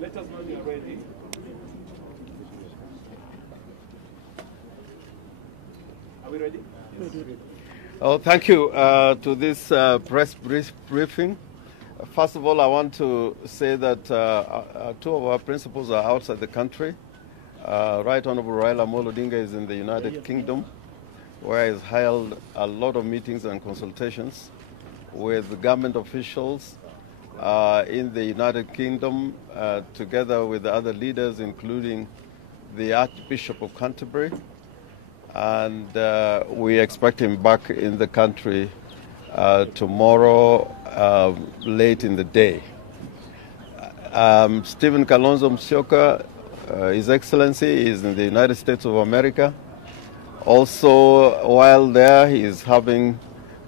Let us know you are ready. Are we ready? Yes. Oh, thank you to this press briefing. First of all, I want to say that two of our principals are outside the country. Right Honorable Raila Amolo Odinga is in the United Kingdom, where he's held a lot of meetings and consultations with government officials in the United Kingdom, together with the other leaders, including the Archbishop of Canterbury. And we expect him back in the country tomorrow, late in the day. Stephen Kalonzo Musyoka, His Excellency, is in the United States of America. Also, while there, he is having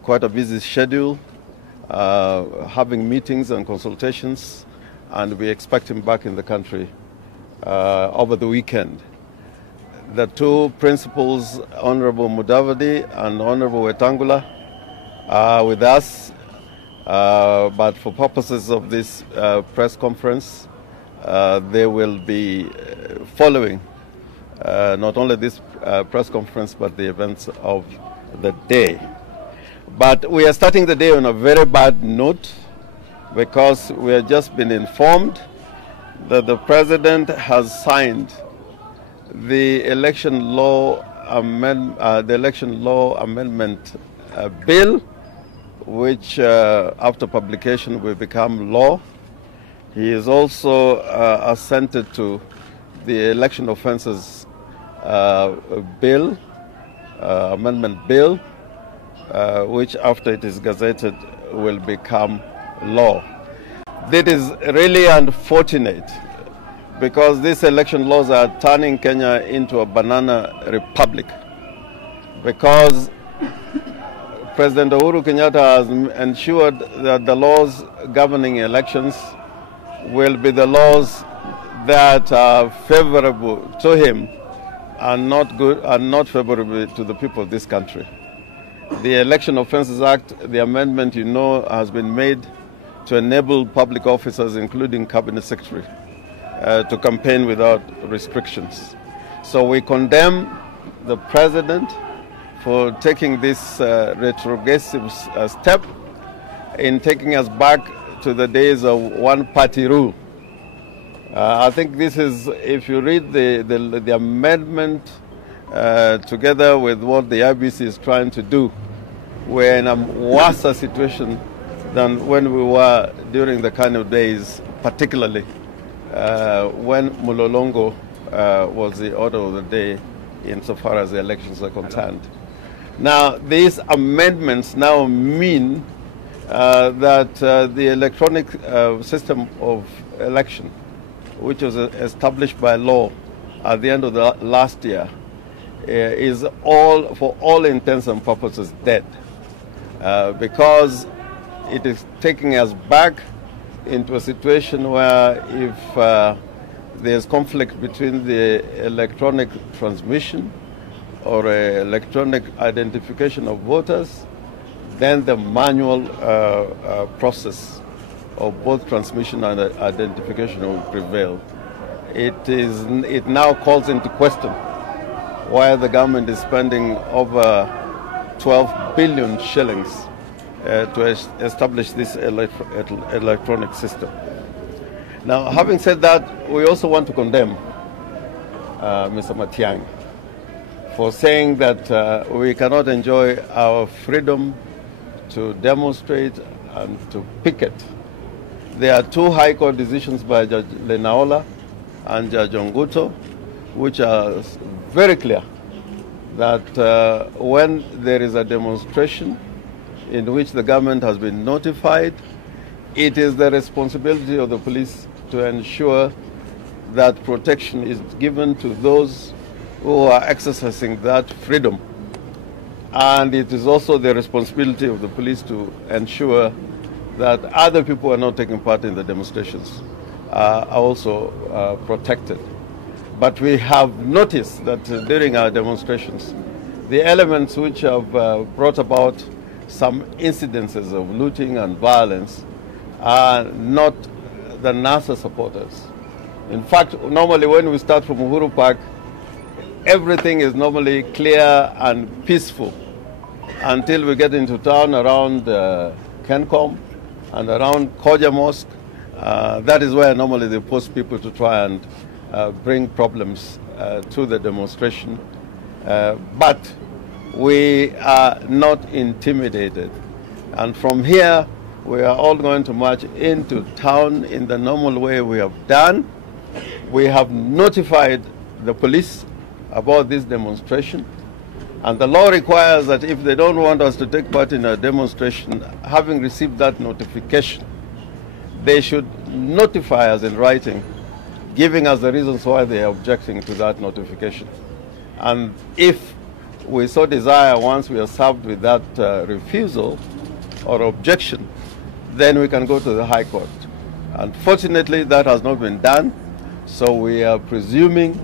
quite a busy schedule, having meetings and consultations, and we expect him back in the country over the weekend. The two principals, Honorable Mudavadi and Honorable Wetangula, are with us, but for purposes of this press conference, they will be following not only this press conference, but the events of the day. But we are starting the day on a very bad note, because we have just been informed that the President has signed the election law amendment bill, which after publication will become law. He is also assented to the election offences bill, amendment bill, which after it is gazetted will become law. That is really unfortunate, because these election laws are turning Kenya into a banana republic, because President Uhuru Kenyatta has ensured that the laws governing elections will be the laws that are favorable to him and not favorable to the people of this country. The Election Offences Act, the amendment has been made to enable public officers, including Cabinet Secretary, to campaign without restrictions. So we condemn the President for taking this retrogressive step in taking us back to the days of one-party rule. I think this is, if you read the amendment together with what the IEBC is trying to do, we're in a worse situation than when we were during the kind of days, particularly when Mulolongo was the order of the day insofar as the elections are concerned. Now, these amendments now mean that the electronic system of election, which was established by law at the end of the last year, is for all intents and purposes dead, because it is taking us back into a situation where if there's conflict between the electronic transmission or electronic identification of voters, then the manual process of both transmission and identification will prevail. It now calls into question why the government is spending over 12 billion shillings to establish this electronic system. Now, having said that, we also want to condemn Mr. Matiang'i for saying that we cannot enjoy our freedom to demonstrate and to picket. There are two High Court decisions by Judge Lenaola and Judge Onguto, which are very clear that when there is a demonstration in which the government has been notified, it is the responsibility of the police to ensure that protection is given to those who are exercising that freedom. And it is also the responsibility of the police to ensure that other people who are not taking part in the demonstrations are also protected. But we have noticed that during our demonstrations, the elements which have brought about some incidences of looting and violence are not the NASA supporters. In fact, normally when we start from Uhuru Park, everything is normally clear and peaceful until we get into town around Kencom and around Koja Mosque. That is where normally they post people to try and bring problems to the demonstration. But we are not intimidated. And from here, we are all going to march into town in the normal way we have done. We have notified the police about this demonstration. And the law requires that if they don't want us to take part in a demonstration, having received that notification, they should notify us in writing, giving us the reasons why they are objecting to that notification. And if we so desire, once we are served with that refusal or objection, then we can go to the High Court. Unfortunately, that has not been done, so we are presuming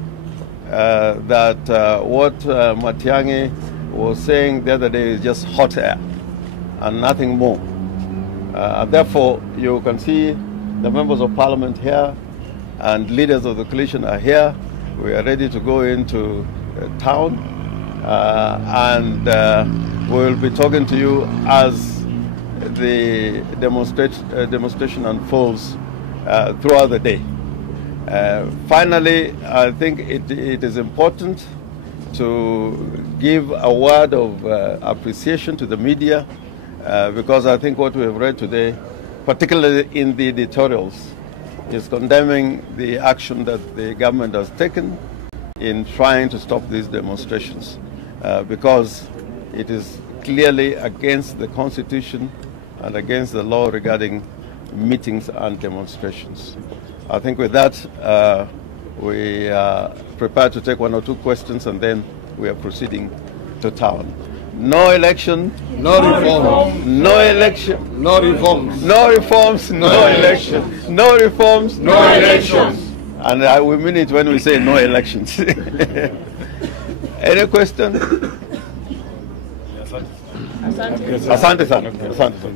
that what Matiang'i was saying the other day is just hot air and nothing more. Therefore, you can see the members of parliament here and leaders of the coalition are here. We are ready to go into town and we will be talking to you as the demonstration unfolds throughout the day. Finally, I think it is important to give a word of appreciation to the media because I think what we have read today, particularly in the editorials, is condemning the action that the government has taken in trying to stop these demonstrations because it is clearly against the Constitution and against the law regarding meetings and demonstrations. I think with that, we are prepared to take one or two questions and then we are proceeding to town. No election, no reforms. No election, No reforms. no reforms, no elections. No reforms, No elections. And we mean it when we say no elections. Any question? Asante sana. Asante sana.